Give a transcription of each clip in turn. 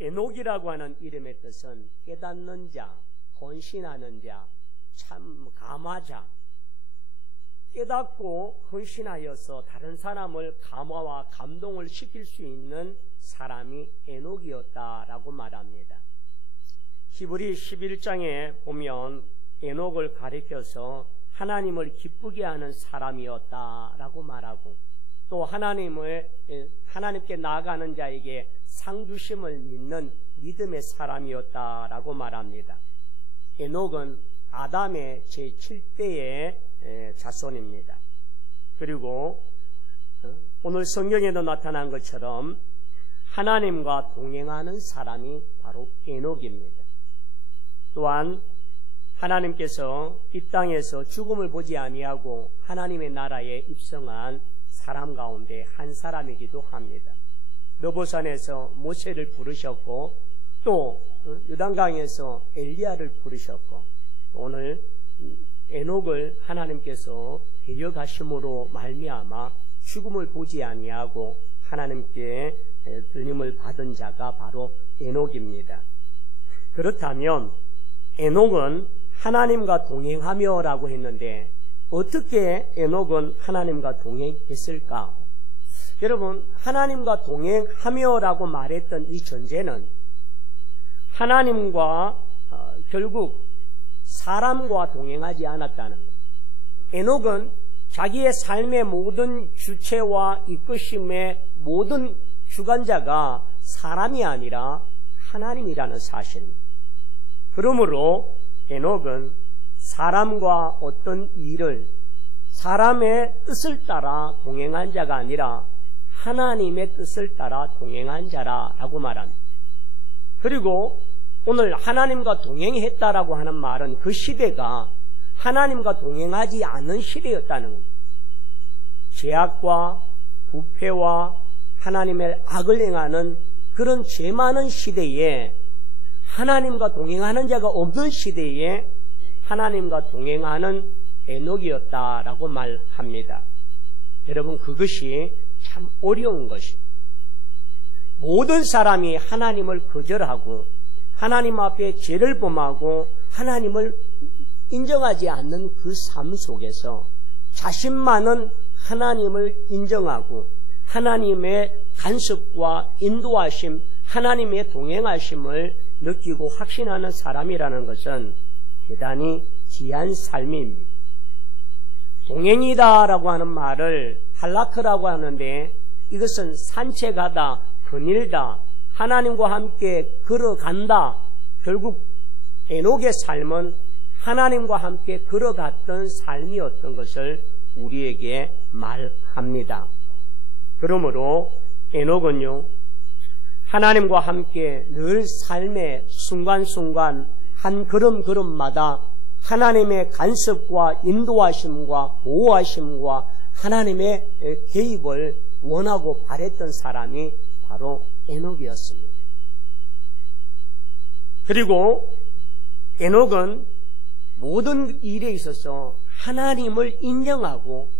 에녹이라고 하는 이름의 뜻은 깨닫는 자, 헌신하는 자, 참 감화자. 깨닫고 헌신하여서 다른 사람을 감화와 감동을 시킬 수 있는 사람이 에녹이었다라고 말합니다. 히브리 11장에 보면 에녹을 가리켜서 하나님을 기쁘게 하는 사람이었다라고 말하고, 또 하나님께 나아가는 자에게 상주심을 믿는 믿음의 사람이었다라고 말합니다. 에녹은 아담의 제7대의 자손입니다. 그리고 오늘 성경에도 나타난 것처럼 하나님과 동행하는 사람이 바로 에녹입니다. 또한 하나님께서 이 땅에서 죽음을 보지 아니하고 하나님의 나라에 입성한 사람 가운데 한 사람이기도 합니다. 느보산에서 모세를 부르셨고, 또 요단강에서 엘리야를 부르셨고, 오늘 에녹을 하나님께서 데려가심으로 말미암아 죽음을 보지 아니하고 하나님께 들림을 받은 자가 바로 에녹입니다. 그렇다면 에녹은 하나님과 동행하며라고 했는데 어떻게 에녹은 하나님과 동행했을까? 여러분, 하나님과 동행하며라고 말했던 이 전제는 하나님과 결국 사람과 동행하지 않았다는 것. 에녹은 자기의 삶의 모든 주체와 이끄심의 모든 주관자가 사람이 아니라 하나님이라는 사실입니다. 그러므로 에녹은 사람과 어떤 일을, 사람의 뜻을 따라 동행한 자가 아니라 하나님의 뜻을 따라 동행한 자라고 말합니다. 그리고 오늘 하나님과 동행했다라고 하는 말은 그 시대가 하나님과 동행하지 않은 시대였다는 겁니다. 죄악과 부패와 하나님의 악을 행하는 그런 죄 많은 시대에, 하나님과 동행하는 자가 없는 시대에 하나님과 동행하는 에녹이었다라고 말합니다. 여러분, 그것이 참 어려운 것입니다. 모든 사람이 하나님을 거절하고 하나님 앞에 죄를 범하고 하나님을 인정하지 않는 그 삶 속에서 자신만은 하나님을 인정하고 하나님의 간섭과 인도하심, 하나님의 동행하심을 느끼고 확신하는 사람이라는 것은 대단히 귀한 삶입니다. 동행이다라고 하는 말을 할라크라고 하는데, 이것은 산책하다, 거닐다, 하나님과 함께 걸어간다. 결국 에녹의 삶은 하나님과 함께 걸어갔던 삶이었던 것을 우리에게 말합니다. 그러므로 에녹은요, 하나님과 함께 늘 삶의 순간순간 한 걸음걸음마다 하나님의 간섭과 인도하심과 보호하심과 하나님의 개입을 원하고 바랬던 사람이 바로 에녹이었습니다. 그리고 에녹은 모든 일에 있어서 하나님을 인정하고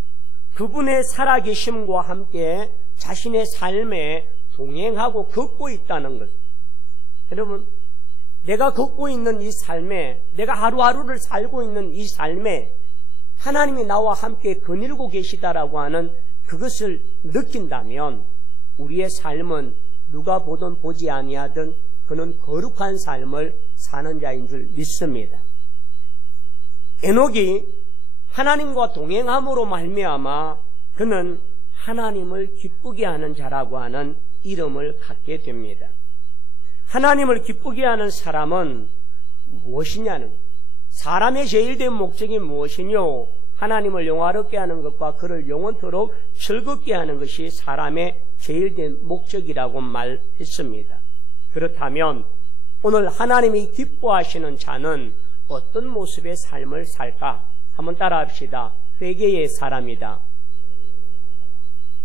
그분의 살아계심과 함께 자신의 삶에 동행하고 걷고 있다는 것. 여러분, 내가 걷고 있는 이 삶에, 내가 하루하루를 살고 있는 이 삶에 하나님이 나와 함께 거닐고 계시다라고 하는 그것을 느낀다면 우리의 삶은 누가 보든 보지 아니하든 그는 거룩한 삶을 사는 자인 줄 믿습니다. 에녹이 하나님과 동행함으로 말미암아 그는 하나님을 기쁘게 하는 자라고 하는 이름을 갖게 됩니다. 하나님을 기쁘게 하는 사람은 무엇이냐는, 사람의 제일 된 목적이 무엇이뇨? 하나님을 영화롭게 하는 것과 그를 영원토록 즐겁게 하는 것이 사람의 제일 된 목적이라고 말했습니다. 그렇다면 오늘 하나님이 기뻐하시는 자는 어떤 모습의 삶을 살까? 한번 따라합시다. 회개의 사람이다.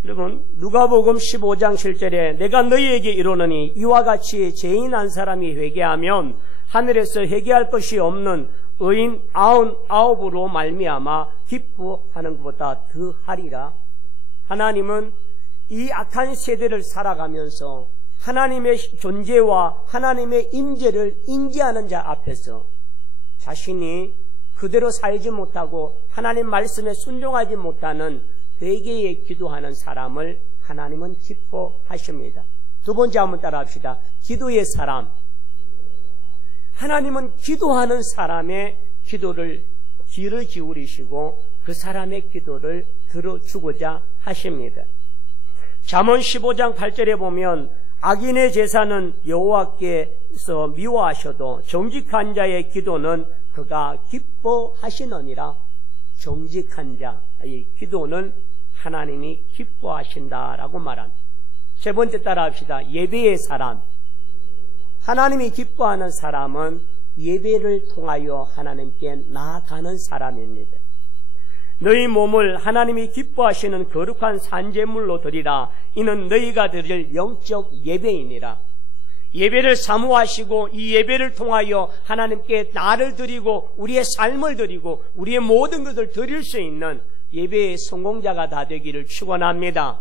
여러분, 누가복음 15장 7절에 내가 너희에게 이르노니 이와 같이 죄인 한 사람이 회개하면 하늘에서 회개할 것이 없는 의인 99으로 말미암아 기뻐하는 것보다 더하리라. 하나님은 이 악한 세대를 살아가면서 하나님의 존재와 하나님의 임재를 인지하는 자 앞에서 자신이 그대로 살지 못하고 하나님 말씀에 순종하지 못하는 회개에 기도하는 사람을 하나님은 기뻐하십니다. 두 번째 한번 따라합시다. 기도의 사람. 하나님은 기도하는 사람의 기도를 귀를 기울이시고 그 사람의 기도를 들어주고자 하십니다. 잠언 15장 8절에 보면 악인의 제사는 여호와께서 미워하셔도 정직한 자의 기도는 그가 기뻐하시느니라. 정직한 자의 기도는 하나님이 기뻐하신다라고 말합니다. 세 번째 따라합시다. 예배의 사람. 하나님이 기뻐하는 사람은 예배를 통하여 하나님께 나아가는 사람입니다. 너희 몸을 하나님이 기뻐하시는 거룩한 산제물로 드리라. 이는 너희가 드릴 영적 예배이니라. 예배를 사모하시고 이 예배를 통하여 하나님께 나를 드리고 우리의 삶을 드리고 우리의 모든 것을 드릴 수 있는 예배의 성공자가 다 되기를 축원합니다.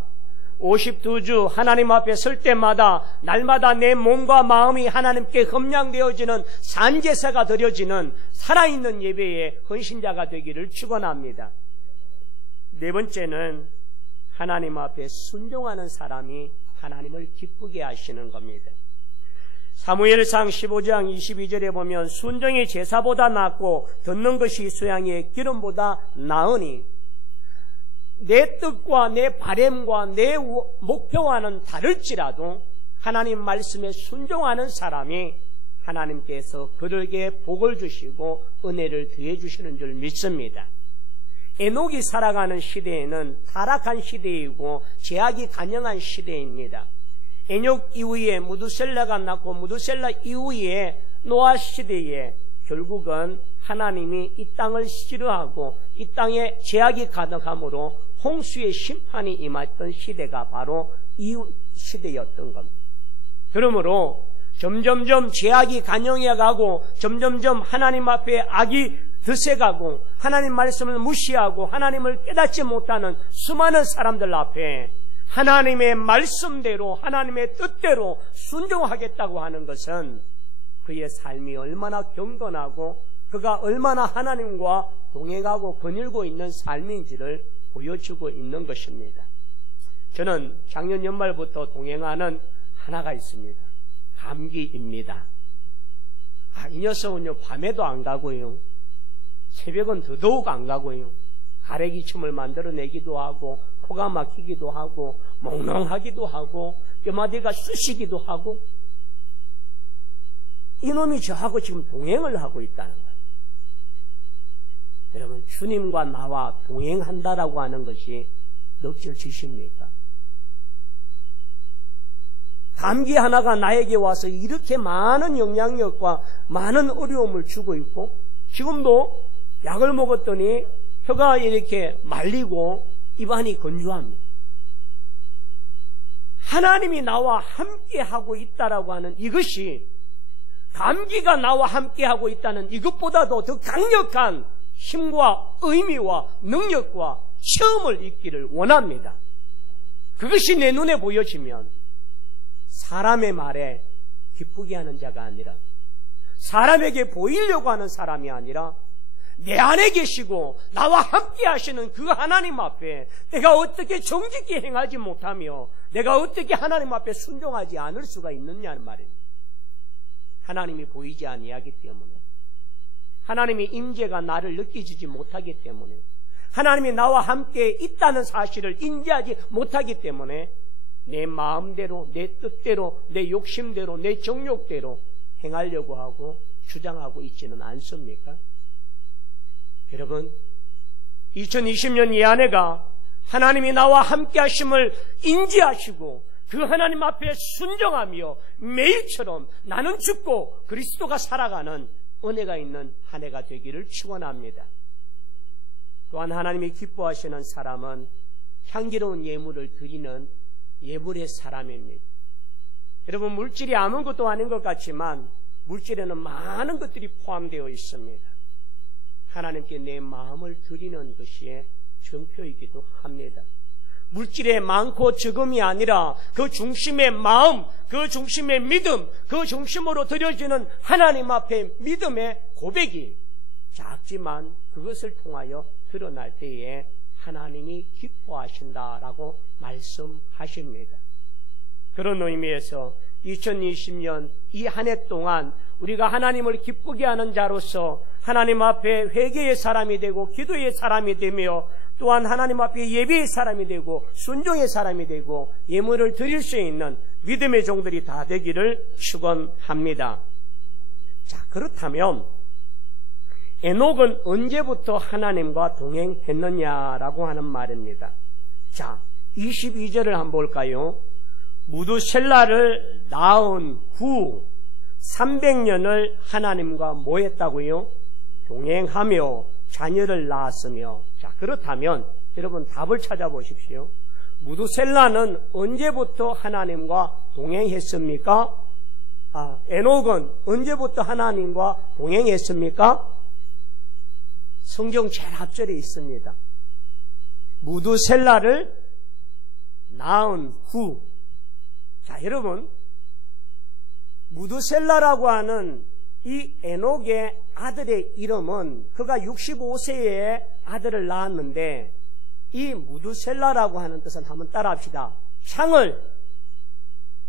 52주 하나님 앞에 설 때마다 날마다 내 몸과 마음이 하나님께 헌양되어지는 산제사가 드려지는 살아있는 예배의 헌신자가 되기를 축원합니다. 네 번째는 하나님 앞에 순종하는 사람이 하나님을 기쁘게 하시는 겁니다. 사무엘상 15장 22절에 보면 순종이 제사보다 낫고 듣는 것이 수양의 기름보다 나으니 내 뜻과 내 바램과 내 목표와는 다를지라도 하나님 말씀에 순종하는 사람이 하나님께서 그들에게 복을 주시고 은혜를 더해 주시는 줄 믿습니다. 에녹이 살아가는 시대에는 타락한 시대이고 죄악이 간영한 시대입니다. 에녹 이후에 무두셀라가 났고 무두셀라 이후에 노아 시대에 결국은 하나님이 이 땅을 싫어하고 이 땅에 죄악이 가득함으로 홍수의 심판이 임했던 시대가 바로 이 시대였던 겁니다. 그러므로 점점점 죄악이 간영해가고 점점점 하나님 앞에 악이 드세가고 하나님 말씀을 무시하고 하나님을 깨닫지 못하는 수많은 사람들 앞에 하나님의 말씀대로 하나님의 뜻대로 순종하겠다고 하는 것은 그의 삶이 얼마나 경건하고 그가 얼마나 하나님과 동행하고 거닐고 있는 삶인지를 보여주고 있는 것입니다. 저는 작년 연말부터 동행하는 하나가 있습니다. 감기입니다. 이 녀석은요 밤에도 안 가고요 새벽은 더더욱 안 가고요 가래기침을 만들어내기도 하고 코가 막히기도 하고 몽롱하기도 하고 뼈마디가 쑤시기도 하고 이놈이 저하고 지금 동행을 하고 있다는 거예요. 여러분 주님과 나와 동행한다라고 하는 것이 넉절지십니까? 감기 하나가 나에게 와서 이렇게 많은 영향력과 많은 어려움을 주고 있고 지금도 약을 먹었더니 혀가 이렇게 말리고 입안이 건조합니다. 하나님이 나와 함께하고 있다라고 하는 이것이 감기가 나와 함께하고 있다는 이것보다도 더 강력한 힘과 의미와 능력과 체험을 잊기를 원합니다. 그것이 내 눈에 보여지면 사람의 말에 기쁘게 하는 자가 아니라 사람에게 보이려고 하는 사람이 아니라 내 안에 계시고 나와 함께 하시는 그 하나님 앞에 내가 어떻게 정직히 행하지 못하며 내가 어떻게 하나님 앞에 순종하지 않을 수가 있느냐는 말입니다. 하나님이 보이지 아니하기 때문에 하나님의 임재가 나를 느끼지 못하기 때문에 하나님이 나와 함께 있다는 사실을 인지하지 못하기 때문에 내 마음대로 내 뜻대로 내 욕심대로 내 정욕대로 행하려고 하고 주장하고 있지는 않습니까? 여러분 2020년 이 한 해가 하나님이 나와 함께 하심을 인지하시고 그 하나님 앞에 순종하며 매일처럼 나는 죽고 그리스도가 살아가는 은혜가 있는 한 해가 되기를 축원합니다. 또한 하나님이 기뻐하시는 사람은 향기로운 예물을 드리는 예물의 사람입니다. 여러분 물질이 아무것도 아닌 것 같지만 물질에는 많은 것들이 포함되어 있습니다. 하나님께 내 마음을 드리는 것이 정표이기도 합니다. 물질의 많고 적음이 아니라 그 중심의 마음, 그 중심의 믿음, 그 중심으로 드려지는 하나님 앞에 믿음의 고백이 작지만 그것을 통하여 드러날 때에 하나님이 기뻐하신다라고 말씀하십니다. 그런 의미에서 2020년 이 한 해 동안 우리가 하나님을 기쁘게 하는 자로서 하나님 앞에 회개의 사람이 되고 기도의 사람이 되며 또한 하나님 앞에 예배의 사람이 되고 순종의 사람이 되고 예물을 드릴 수 있는 믿음의 종들이 다 되기를 축원합니다. 자, 그렇다면 에녹은 언제부터 하나님과 동행했느냐라고 하는 말입니다. 자, 22절을 한번 볼까요? 무두셀라를 낳은 후 300년을 하나님과 뭐 했다고요? 동행하며 자녀를 낳았으며. 자, 그렇다면 여러분 답을 찾아보십시오. 무두셀라는 언제부터 하나님과 동행했습니까? 에녹은 언제부터 하나님과 동행했습니까? 성경 제일 앞절에 있습니다. 무두셀라를 낳은 후. 자, 여러분, 무두셀라라고 하는 이 에녹의 아들의 이름은 그가 65세에 아들을 낳았는데 이 무두셀라라고 하는 뜻은 한번 따라합시다. 창을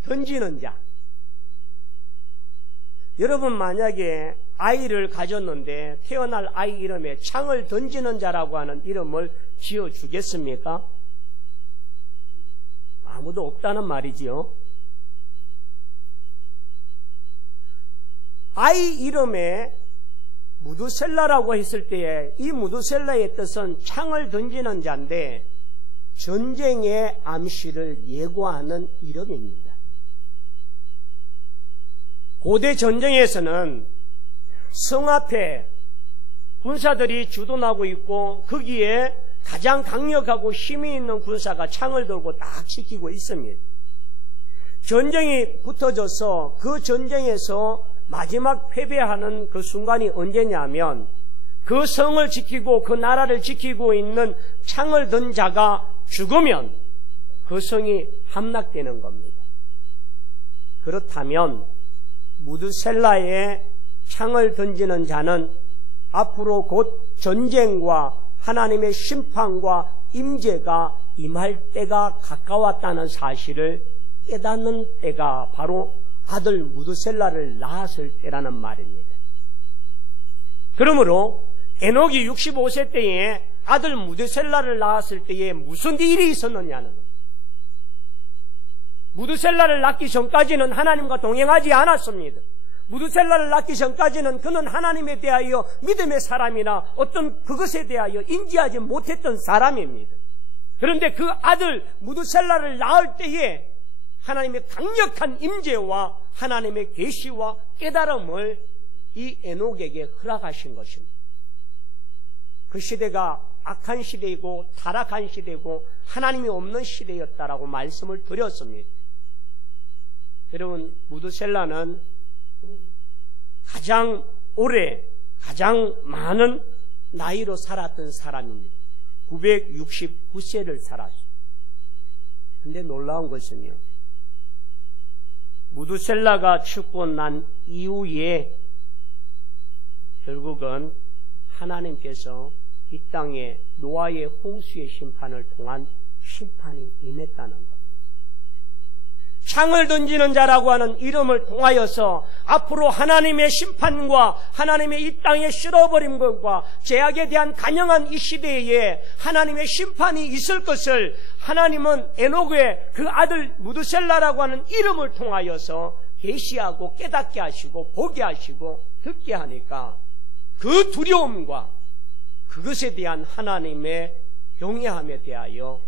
던지는 자. 여러분 만약에 아이를 가졌는데 태어날 아이 이름에 창을 던지는 자라고 하는 이름을 지어주겠습니까? 아무도 없다는 말이지요. 아이 이름에 무두셀라라고 했을 때에 이 무두셀라의 뜻은 창을 던지는 자인데 전쟁의 암시를 예고하는 이름입니다. 고대 전쟁에서는 성 앞에 군사들이 주둔하고 있고 거기에 가장 강력하고 힘이 있는 군사가 창을 들고 딱 지키고 있습니다. 전쟁이 붙어져서 그 전쟁에서 마지막 패배하는 그 순간이 언제냐면 그 성을 지키고 그 나라를 지키고 있는 창을 든 자가 죽으면 그 성이 함락되는 겁니다. 그렇다면 무두셀라의 창을 던지는 자는 앞으로 곧 전쟁과 하나님의 심판과 임재가 임할 때가 가까웠다는 사실을 깨닫는 때가 바로 아들 무두셀라를 낳았을 때라는 말입니다. 그러므로 에녹이 65세 때에 아들 무두셀라를 낳았을 때에 무슨 일이 있었느냐는 겁니다. 무두셀라를 낳기 전까지는 하나님과 동행하지 않았습니다. 무두셀라를 낳기 전까지는 그는 하나님에 대하여 믿음의 사람이나 어떤 그것에 대하여 인지하지 못했던 사람입니다. 그런데 그 아들 무두셀라를 낳을 때에 하나님의 강력한 임재와 하나님의 계시와 깨달음을 이 에녹에게 허락하신 것입니다. 그 시대가 악한 시대이고 타락한 시대이고 하나님이 없는 시대였다라고 말씀을 드렸습니다. 여러분, 무두셀라는 가장 오래 가장 많은 나이로 살았던 사람입니다. 969세를 살았습니다. 그런데 놀라운 것은요, 무두셀라가 죽고 난 이후에 결국은 하나님께서 이 땅에 노아의 홍수의 심판을 통한 심판이 임했다는 것. 창을 던지는 자라고 하는 이름을 통하여서 앞으로 하나님의 심판과 하나님의 이 땅에 실어버린 것과 죄악에 대한 간영한 이 시대에 하나님의 심판이 있을 것을 하나님은 에녹의 그 아들 무두셀라라고 하는 이름을 통하여서 계시하고 깨닫게 하시고 보게 하시고 듣게 하니까 그 두려움과 그것에 대한 하나님의 경외함에 대하여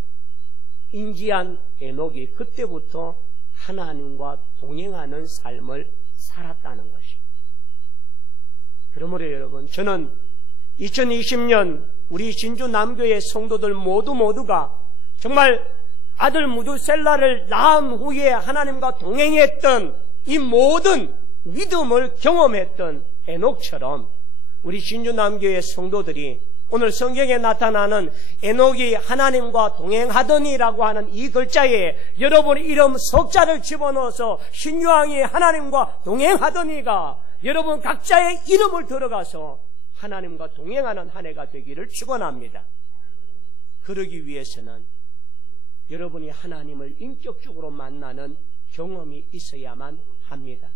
인지한 에녹이 그때부터 하나님과 동행하는 삶을 살았다는 것입니다. 그러므로 여러분, 저는 2020년 우리 진주 남교의 성도들 모두가 정말 아들 무두셀라를 낳은 후에 하나님과 동행했던 이 모든 믿음을 경험했던 에녹처럼 우리 진주 남교의 성도들이 오늘 성경에 나타나는 에녹이 하나님과 동행하더니라고 하는 이 글자에 여러분의 이름 석자를 집어넣어서 신유왕이 하나님과 동행하더니가 여러분 각자의 이름을 들어가서 하나님과 동행하는 한 해가 되기를 축원합니다. 그러기 위해서는 여러분이 하나님을 인격적으로 만나는 경험이 있어야만 합니다.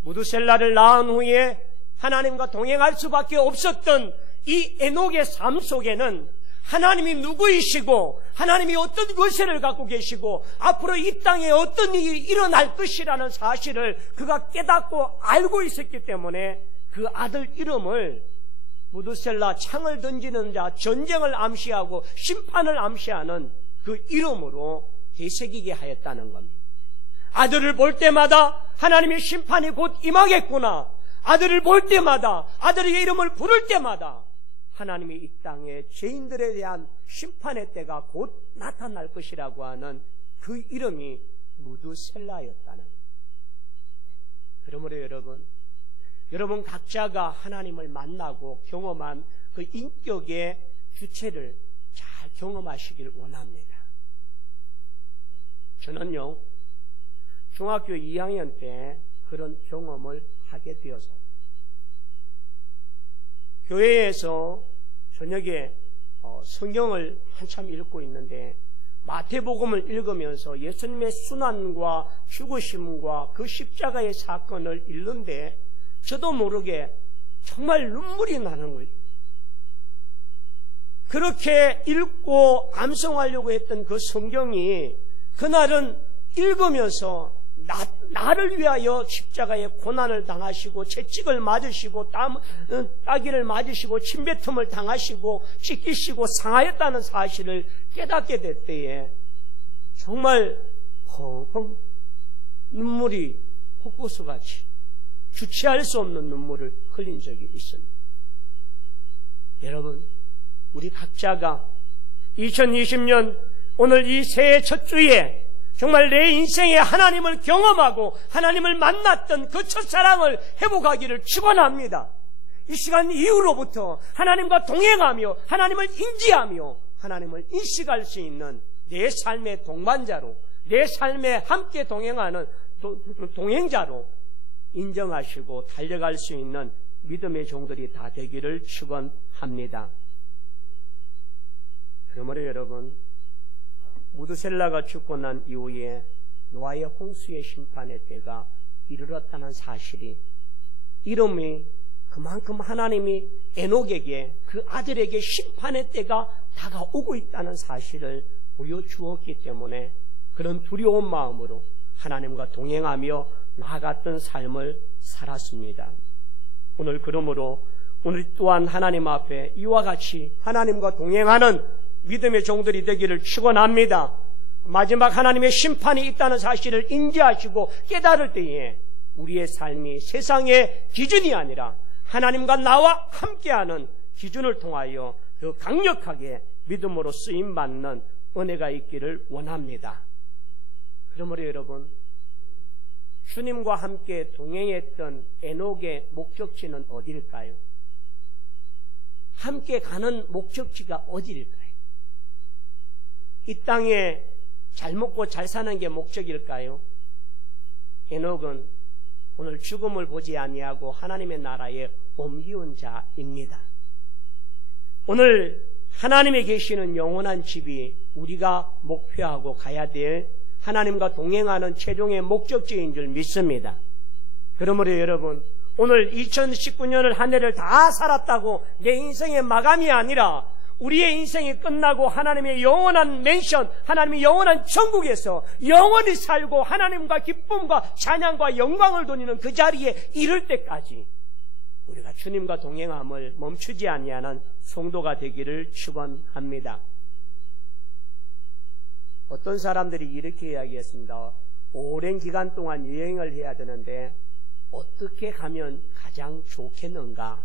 무두셀라를 낳은 후에 하나님과 동행할 수밖에 없었던 이 에녹의 삶 속에는 하나님이 누구이시고 하나님이 어떤 권세를 갖고 계시고 앞으로 이 땅에 어떤 일이 일어날 것이라는 사실을 그가 깨닫고 알고 있었기 때문에 그 아들 이름을 무두셀라, 창을 던지는 자, 전쟁을 암시하고 심판을 암시하는 그 이름으로 되새기게 하였다는 겁니다. 아들을 볼 때마다 하나님의 심판이 곧 임하겠구나. 아들을 볼 때마다, 아들의 이름을 부를 때마다 하나님이 이 땅에 죄인들에 대한 심판의 때가 곧 나타날 것이라고 하는 그 이름이 무두셀라였다는 거예요. 그러므로 여러분 각자가 하나님을 만나고 경험한 그 인격의 주체를 잘 경험하시길 원합니다. 저는요, 중학교 2학년 때 그런 경험을 하게 되어서 교회에서 저녁에 성경을 한참 읽고 있는데 마태복음을 읽으면서 예수님의 순환과 죽으심과 그 십자가의 사건을 읽는데 저도 모르게 정말 눈물이 나는 거예요. 그렇게 읽고 암송하려고 했던 그 성경이 그날은 읽으면서 나를 위하여 십자가의 고난을 당하시고 채찍을 맞으시고 따기를 맞으시고 침뱉음을 당하시고 찢기시고 상하였다는 사실을 깨닫게 될 때에 정말 펑펑 눈물이 폭포수같이 주체할 수 없는 눈물을 흘린 적이 있습니다. 여러분, 우리 각자가 2020년 오늘 이 새해 첫 주에 정말 내 인생에 하나님을 경험하고 하나님을 만났던 그 첫사랑을 회복하기를 축원합니다. 이 시간 이후로부터 하나님과 동행하며 하나님을 인지하며 하나님을 인식할 수 있는 내 삶의 동반자로, 내 삶에 함께 동행하는 동행자로 인정하시고 달려갈 수 있는 믿음의 종들이 다 되기를 축원합니다. 그러므로 여러분, 무두셀라가 죽고 난 이후에 노아의 홍수의 심판의 때가 이르렀다는 사실이, 이름이 그만큼 하나님이 에녹에게, 그 아들에게 심판의 때가 다가오고 있다는 사실을 보여주었기 때문에 그런 두려운 마음으로 하나님과 동행하며 나아갔던 삶을 살았습니다. 오늘 그러므로 오늘 또한 하나님 앞에 이와 같이 하나님과 동행하는 믿음의 종들이 되기를 축원합니다. 마지막 하나님의 심판이 있다는 사실을 인지하시고 깨달을 때에 우리의 삶이 세상의 기준이 아니라 하나님과 나와 함께하는 기준을 통하여 더 강력하게 믿음으로 쓰임받는 은혜가 있기를 원합니다. 그러므로 여러분, 주님과 함께 동행했던 에녹의 목적지는 어디일까요? 함께 가는 목적지가 어디일까요? 이 땅에 잘 먹고 잘 사는 게 목적일까요? 에녹은 오늘 죽음을 보지 아니하고 하나님의 나라에 옮기온 자입니다. 오늘 하나님에 계시는 영원한 집이 우리가 목표하고 가야 될 하나님과 동행하는 최종의 목적지인 줄 믿습니다. 그러므로 여러분, 오늘 2019년을 한 해를 다 살았다고 내 인생의 마감이 아니라 우리의 인생이 끝나고 하나님의 영원한 맨션, 하나님의 영원한 천국에서 영원히 살고 하나님과 기쁨과 찬양과 영광을 돌리는 그 자리에 이를 때까지 우리가 주님과 동행함을 멈추지 아니하는 성도가 되기를 축원합니다. 어떤 사람들이 이렇게 이야기했습니다. 오랜 기간 동안 여행을 해야 되는데 어떻게 가면 가장 좋겠는가?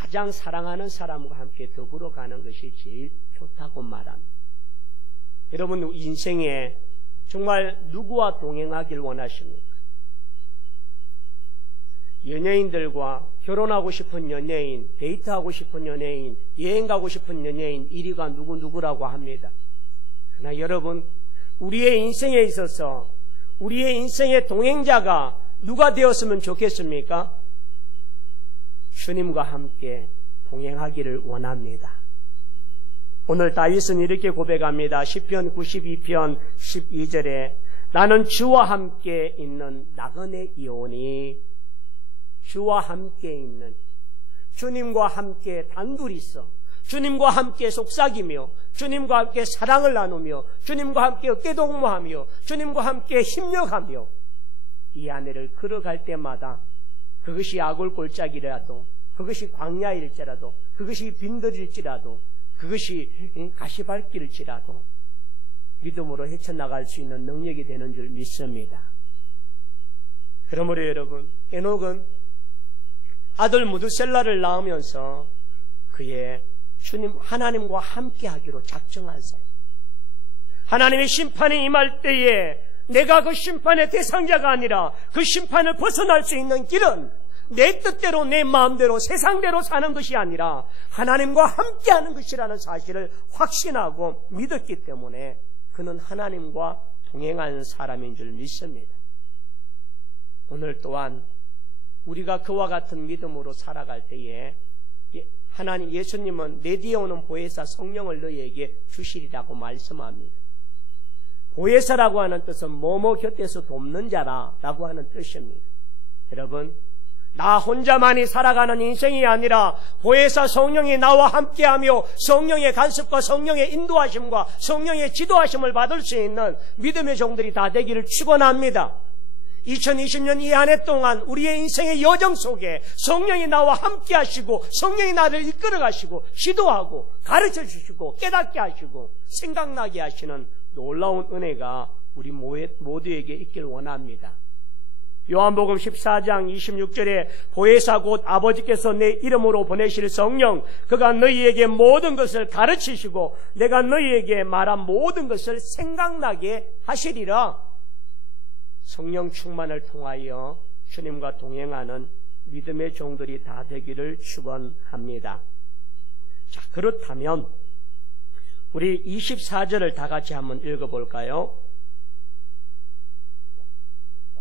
가장 사랑하는 사람과 함께 더불어 가는 것이 제일 좋다고 말합니다. 여러분, 인생에 정말 누구와 동행하길 원하십니까? 연예인들과 결혼하고 싶은 연예인, 데이트하고 싶은 연예인, 여행 가고 싶은 연예인 1위가 누구라고 합니다. 그러나 여러분, 우리의 인생에 있어서 우리의 인생의 동행자가 누가 되었으면 좋겠습니까? 주님과 함께 동행하기를 원합니다. 오늘 다윗은 이렇게 고백합니다. 시편 92편 12절에 나는 주와 함께 있는 나그네이오니, 주와 함께 있는, 주님과 함께 단둘이서 주님과 함께 속삭이며 주님과 함께 사랑을 나누며 주님과 함께 어깨동무하며 주님과 함께 힘력하며 이 안에를 걸어갈 때마다 그것이 아골골짜기라도, 그것이 광야일지라도, 그것이 빈들일지라도, 그것이 가시밭길일지라도 믿음으로 헤쳐나갈 수 있는 능력이 되는 줄 믿습니다. 그러므로 여러분, 에녹은 아들 무두셀라를 낳으면서 그의 주님 하나님과 함께하기로 작정한 사람, 하나님의 심판이 임할 때에 내가 그 심판의 대상자가 아니라 그 심판을 벗어날 수 있는 길은 내 뜻대로 내 마음대로 세상대로 사는 것이 아니라 하나님과 함께하는 것이라는 사실을 확신하고 믿었기 때문에 그는 하나님과 동행하는 사람인 줄 믿습니다. 오늘 또한 우리가 그와 같은 믿음으로 살아갈 때에 하나님, 예수님은 내 뒤에 오는 보혜사 성령을 너희에게 주시리라고 말씀합니다. 보혜사라고 하는 뜻은 뭐뭐 곁에서 돕는 자라라고 하는 뜻입니다. 여러분, 나 혼자만이 살아가는 인생이 아니라 보혜사 성령이 나와 함께하며 성령의 간섭과 성령의 인도하심과 성령의 지도하심을 받을 수 있는 믿음의 종들이 다 되기를 축원합니다. 2020년 이 한 해 동안 우리의 인생의 여정 속에 성령이 나와 함께 하시고 성령이 나를 이끌어 가시고 지도하고 가르쳐 주시고 깨닫게 하시고 생각나게 하시는 놀라운 은혜가 우리 모두에게 있길 원합니다. 요한복음 14장 26절에 보혜사 곧 아버지께서 내 이름으로 보내실 성령, 그가 너희에게 모든 것을 가르치시고 내가 너희에게 말한 모든 것을 생각나게 하시리라. 성령 충만을 통하여 주님과 동행하는 믿음의 종들이 다 되기를 축원합니다. 자, 그렇다면 우리 24절을 다 같이 한번 읽어볼까요?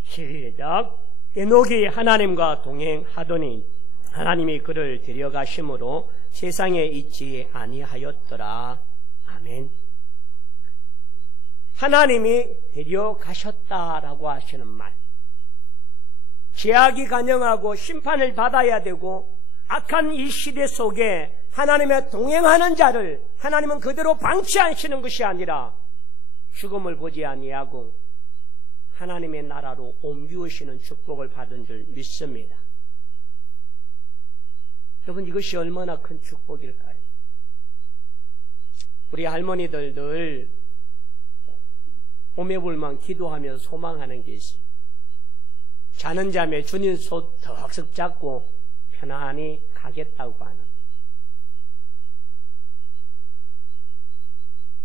시작. 에녹이 하나님과 동행하더니 하나님이 그를 데려가심으로 세상에 있지 아니하였더라. 아멘. 하나님이 데려가셨다라고 하시는 말, 죄악이 간영하고 심판을 받아야 되고 악한 이 시대 속에 하나님의 동행하는 자를 하나님은 그대로 방치하시는 것이 아니라 죽음을 보지 아니하고 하나님의 나라로 옮기우시는 축복을 받은 줄 믿습니다. 여러분, 이것이 얼마나 큰 축복일까요? 우리 할머니들 늘 오매불망 기도하면서 소망하는 게 있습니다. 자는 잠에 주님 손 덕석 잡고 편안히 가겠다고 하는.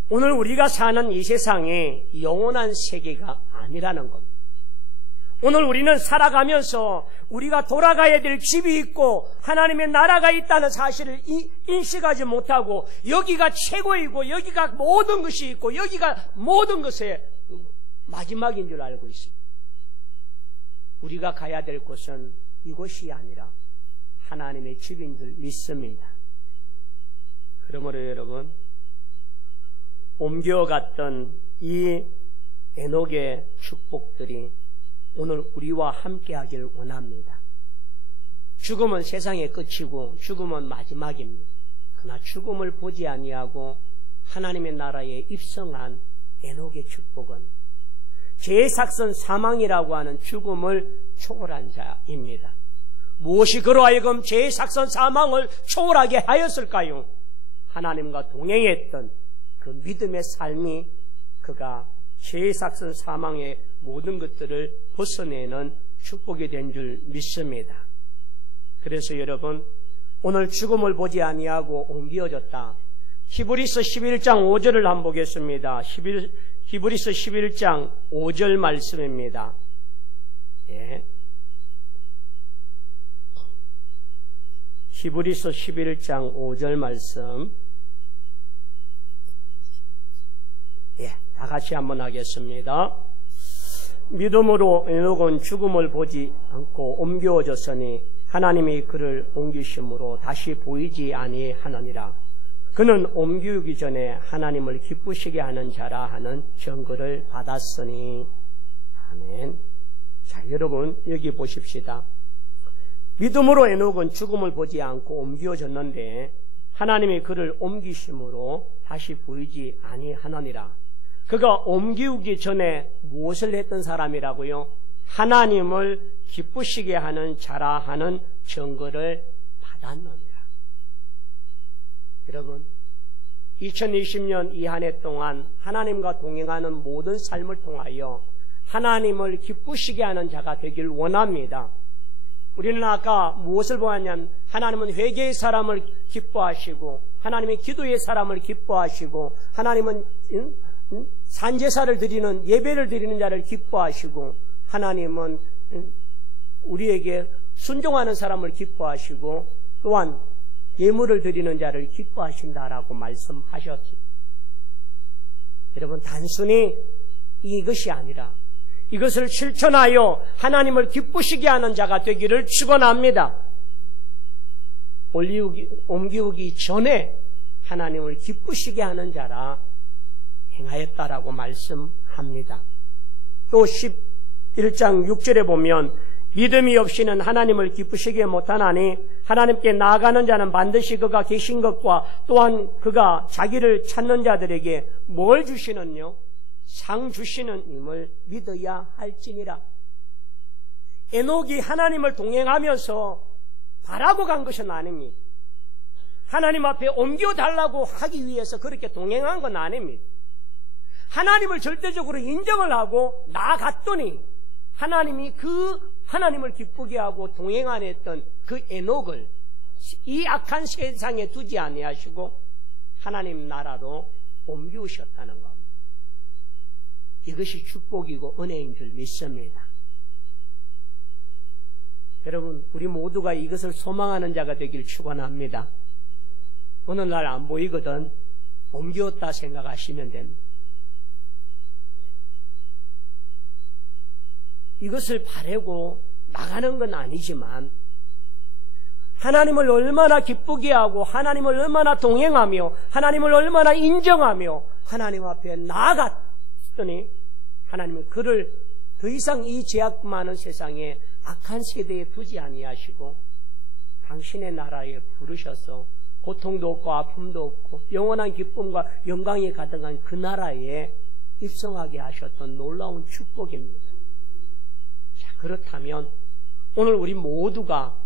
오늘 우리가 사는 이 세상에 영원한 세계가 아니라는 겁니다. 오늘 우리는 살아가면서 우리가 돌아가야 될 집이 있고 하나님의 나라가 있다는 사실을 인식하지 못하고 여기가 최고이고 여기가 모든 것이 있고 여기가 모든 것의 마지막인 줄 알고 있습니다. 우리가 가야 될 곳은 이곳이 아니라 하나님의 집인 줄 믿습니다. 그러므로 여러분, 옮겨갔던 이 에녹의 축복들이 오늘 우리와 함께하기를 원합니다. 죽음은 세상의 끝이고 죽음은 마지막입니다. 그러나 죽음을 보지 아니하고 하나님의 나라에 입성한 에녹의 축복은 제삭선 사망이라고 하는 죽음을 초월한 자입니다. 무엇이 그로 하여금 제삭선 사망을 초월하게 하였을까요? 하나님과 동행했던 그 믿음의 삶이 그가 제삭선 사망의 모든 것들을 벗어내는 축복이 된 줄 믿습니다. 그래서 여러분, 오늘 죽음을 보지 아니하고 옮겨졌다. 히브리서 11장 5절을 한번 보겠습니다. 히브리서 11장 5절 말씀입니다. 예. 히브리서 11장 5절 말씀. 다 같이 한번 하겠습니다. 믿음으로 에녹은 죽음을 보지 않고 옮겨졌으니 하나님이 그를 옮기심으로 다시 보이지 아니하느니라. 그는 옮기기 전에 하나님을 기쁘시게 하는 자라 하는 증거를 받았으니. 아멘. 자, 여러분 여기 보십시다. 믿음으로 에녹은 죽음을 보지 않고 옮겨졌는데 하나님이 그를 옮기심으로 다시 보이지 아니하느니라. 그가 옮기기 전에 무엇을 했던 사람이라고요? 하나님을 기쁘시게 하는 자라 하는 증거를 받았느니라. 여러분, 2020년 이 한 해 동안 하나님과 동행하는 모든 삶을 통하여 하나님을 기쁘시게 하는 자가 되길 원합니다. 우리는 아까 무엇을 보았냐면 하나님은 회개의 사람을 기뻐하시고 하나님의 기도의 사람을 기뻐하시고 하나님은 산제사를 드리는 예배를 드리는 자를 기뻐하시고 하나님은 우리에게 순종하는 사람을 기뻐하시고 또한 예물을 드리는 자를 기뻐하신다라고 말씀하셨습니다. 여러분, 단순히 이것이 아니라 이것을 실천하여 하나님을 기쁘시게 하는 자가 되기를 축원합니다. 옮기우기 전에 하나님을 기쁘시게 하는 자라 행하였다라고 말씀합니다. 또 11장 6절에 보면 믿음이 없이는 하나님을 기쁘시게 못하나니 하나님께 나아가는 자는 반드시 그가 계신 것과 또한 그가 자기를 찾는 자들에게 뭘 주시는요? 상 주시는 임을 믿어야 할지니라. 에녹이 하나님을 동행하면서 바라고 간 것은 아닙니다. 하나님 앞에 옮겨달라고 하기 위해서 그렇게 동행한 건 아닙니다. 하나님을 절대적으로 인정을 하고 나아갔더니 하나님이 그 하나님을 기쁘게 하고 동행 안 했던 그 에녹을 이 악한 세상에 두지 아니하시고 하나님 나라로 옮기우셨다는 겁니다. 이것이 축복이고 은혜인 줄 믿습니다. 여러분, 우리 모두가 이것을 소망하는 자가 되길 축원합니다. 어느 날 안 보이거든 옮겼다 생각하시면 됩니다. 이것을 바라고 나가는 건 아니지만 하나님을 얼마나 기쁘게 하고 하나님을 얼마나 동행하며 하나님을 얼마나 인정하며 하나님 앞에 나아갔더니 하나님은 그를 더 이상 이 죄악 많은 세상에 악한 세대에 두지 아니하시고 당신의 나라에 부르셔서 고통도 없고 아픔도 없고 영원한 기쁨과 영광이 가득한 그 나라에 입성하게 하셨던 놀라운 축복입니다. 자, 그렇다면 오늘 우리 모두가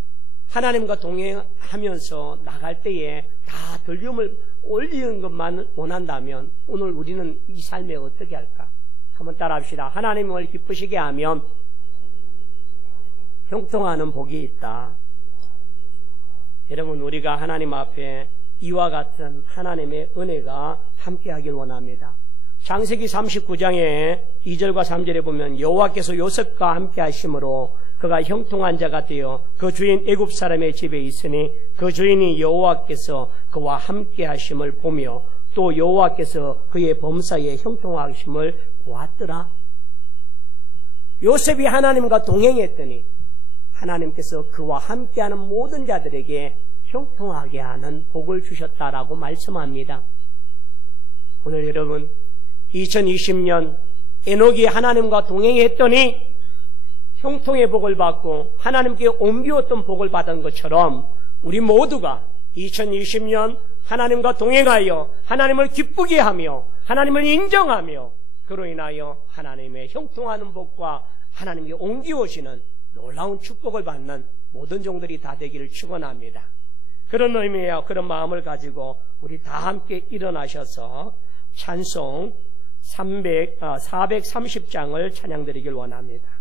하나님과 동행하면서 나갈 때에 다 들림을 올리는 것만 원한다면 오늘 우리는 이 삶에 어떻게 할까? 한번 따라합시다. 하나님을 기쁘시게 하면 형통하는 복이 있다. 여러분, 우리가 하나님 앞에 이와 같은 하나님의 은혜가 함께하길 원합니다. 창세기 39장에 2절과 3절에 보면 여호와께서 요셉과 함께 하심으로 그가 형통한 자가 되어 그 주인 애굽 사람의 집에 있으니 그 주인이 여호와께서 그와 함께 하심을 보며 또 여호와께서 그의 범사에 형통하심을 보았더라. 요셉이 하나님과 동행했더니 하나님께서 그와 함께하는 모든 자들에게 형통하게 하는 복을 주셨다라고 말씀합니다. 오늘 여러분 2020년 에녹이 하나님과 동행했더니 형통의 복을 받고 하나님께 옮기었던 복을 받은 것처럼 우리 모두가 2020년 하나님과 동행하여 하나님을 기쁘게 하며 하나님을 인정하며 그로 인하여 하나님의 형통하는 복과 하나님께 옮기오시는 놀라운 축복을 받는 모든 종들이 다 되기를 축원합니다. 그런 의미와 그런 마음을 가지고 우리 다 함께 일어나셔서 찬송 430장을 찬양드리길 원합니다.